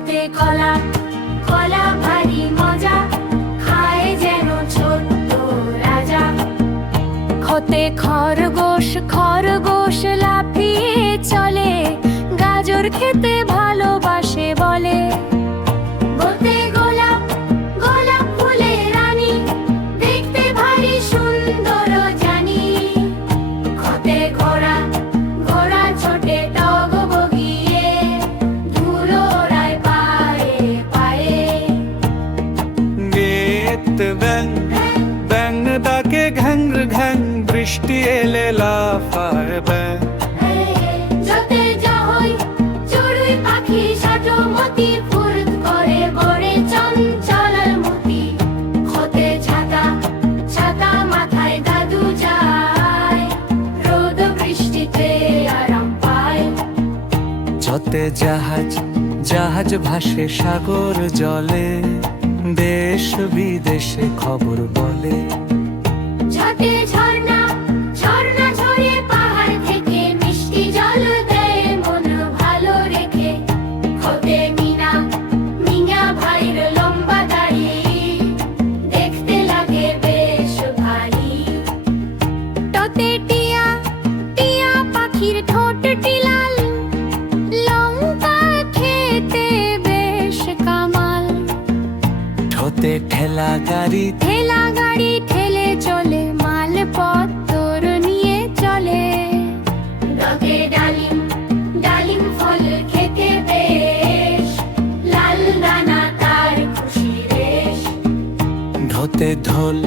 হাতে কলা, কলা ভারী মজা, খায় যেন ছোট্ট রাজা। ক্ষতে খরগোশ, খরগোশ লাফিয়ে চলে, গাজর খেতে ভালোবাসে বলে। গোতে গোলাপ, গোলাপ ফুলের রানী, দেখতে ভারী সুন্দর জানি। ক্ষতে ঘোড়া, ঘোড়া ছোটে টগ বগিয়ে, ধুলো ওড়ায় পায়ে পায়ে। গেত ব্যাং, ব্যাং ডাকে ঘ্যাং ঘ্যাং, বৃষ্টি এলে লাফায় ব্যাং। যতে যাহই চড়ুই পাখি ষাটমতি, ফুরত করে বড়ে চঞ্চল মতি। ক্ষতে ছাতা, ছাতা মাথায় দাদু যায়, রোদ বৃষ্টিতে আরাম পায়। যতে জাহাজ, জাহাজ ভাসে সাগর জলে, দেশ বিদেশে খবর বলে। ঝটে ঝর্ণা, ঝর্ণা ঝরে পাহাড় থেকে, মিষ্টি জল দেয় মন ভালো রেখে। ক্ষতে মিনা, মিনা ভাইয়ের লম্বা দাড়ি, দেখতে লাগে বেশ ভারী। টতে টিয়া, টিয়া পাখির ঠোঁটটি লাল, লঙ্কা খেতে বেশ কামাল। ঠোঁতে ঠেলা গাড়ি, ঠেলা গাড়ি ঠেলে চলে, মালপত্তর নিয়ে চলে। ডগে ডালিম, ডালিম ফল খেতে বেশ, লাল দানা তার খুশি রেশ। ঢোতে ঢোল,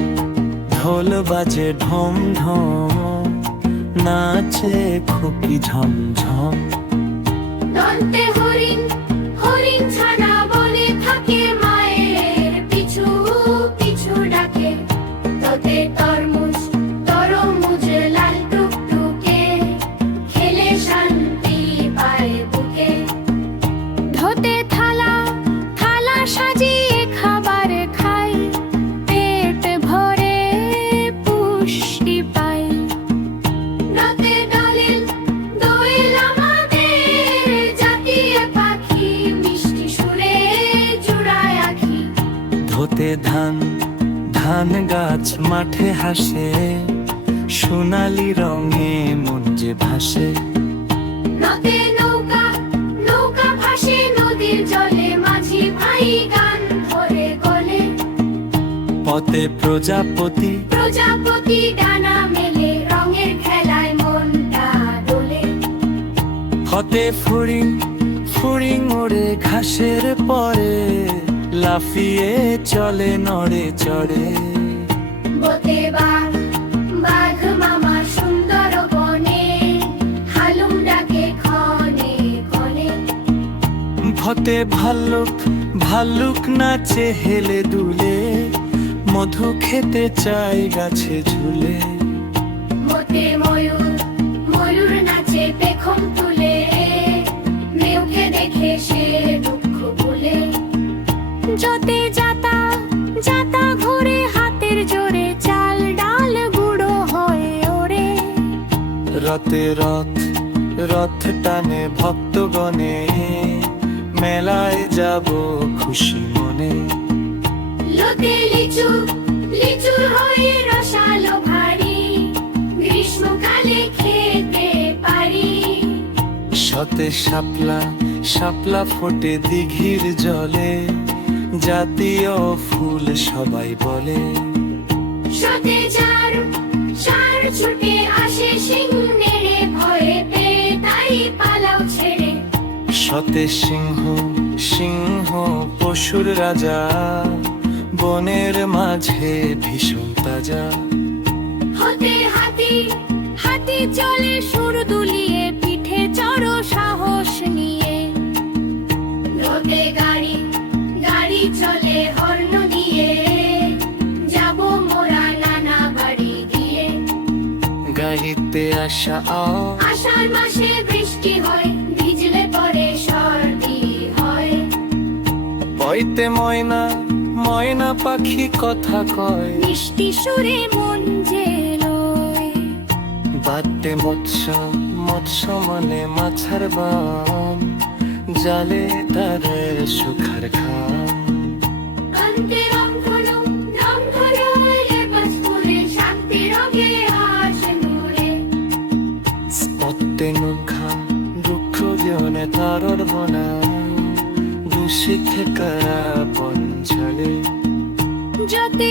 ঢোল বাজে ঢম ঢম, নাচে খুকি ঝম ঝম। দন্তে হরিণ, হরিণ ছানা বলে থাকে, মায়ের পিছু পিছু ডাকে। তোতে তরমুজ, তরমুজ লাল টুকটুকে, খেলে শান্তি পায় বুকে। ধোতে থালা, থালা সাজিয়ে খাবার খাই, পেট ভরে পুষ্টি পাই। নতে দোয়েল, দোয়েল আমাদের জাতীয় পাখি, মিষ্টি সুরে জুড়ায় আঁখি। ধোতে ধান, ধান গাছ মাঠে হাসে, সোনালি রঙে মন যে ভাসে। নদে নৌকা, নৌকা ভাসে নদীর জলে, মাঝি ভাই গান ধরে গলে। পথে প্রজাপতি, প্রজাপতি ডানা মেলে, রঙের খেলায় মনটা দোলে। হতে ফুরিং, ফুরিং ওড়ে ঘাসের পরে, লাফিয়ে চলে নড়ে চড়ে। বোতে বাঘ, বাঘ মামা সুন্দর বনে, হালুম ডাকে ক্ষণে ক্ষণে। ভতে ভাল্লুক, ভাল্লুক নাচে হেলে দুলে, মধু খেতে চায় গাছে ঝুলে। মোতে ময়ূর, ময়ূর নাচে পেখম তুলে, মেয়েকে দেখে সে দুঃখ ভুলে। যতে যাতা, যাতা ঘুরে হাতের জোরে, চাল ডাল গুঁড়ো হয়ে ওরে। রথে রথ, রথ টানে ভক্তগণে, মেলায় যাব খুশি মনে। লোতে লিচু, লিচুর হয়ে রসালো ভারী, গ্রীষ্মকালে খেতে পারি। শতে শাপলা, শাপলা ফোটে দিঘির জলে, জাতীয় ফুল সবাই বলে। শতে চার, চার ছুটে আসে সিং নেড়ে, ভয়ে পেয়ে তাই পালাও ছেড়ে। শতে সিংহ, সিংহ পশুর রাজা, বনের মাঝে ভীষণ তাজা। হতে হাতি, হাতি চলে সুর দুলিয়ে, পিঠে চড়ো সাহস নিয়ে। রোদে গাড়ি, গাড়ি চলে হর্ন দিয়ে, যাব মোরা নানা বাড়ি দিয়ে। গাড়িতে আসা আও, আষাঢ় মাসে বৃষ্টি হয়, ভিজলে পরে সর্দি হয়। পইতে ময়না, ময়না পাখি কথা কয়, মিষ্টি সুরে মন যে লয়। বাদ্যে মৎস্য, মৎস্য মানে মাছার বাম, জালে তারে সুখার খাম কান্তে রংধনু রংধনু এলে বাজপুরে শান্তি রঙে আসে নূরে স্পত্তে নুখা দুঃখ বিয়নে তারর বনা দুষিত কারা পঞ্চলে জ্যোতি